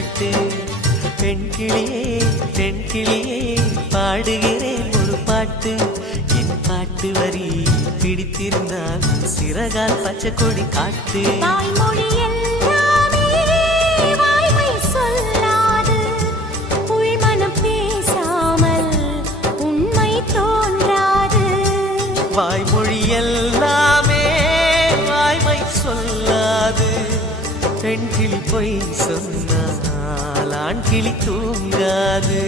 காட்டு. பெண் கிளியே பெண் கிளியே பாடுகிறேன் ஒரு பாட்டு. என் பாட்டு வரி பிடித்திருந்தால் சிறகால் பச்சை கொடி காட்டு. வாய்மொழி எல்லாமே வாய்மை சொல்லாது, உள்மனம் பேசாமல் உண்மை தோன்றாது. வாய்மொழி எல்லாமே வாய்மை சொல்லாது, பெண் கிளி பொய் சொன்னால் ஆண் கிளி தூங்காது.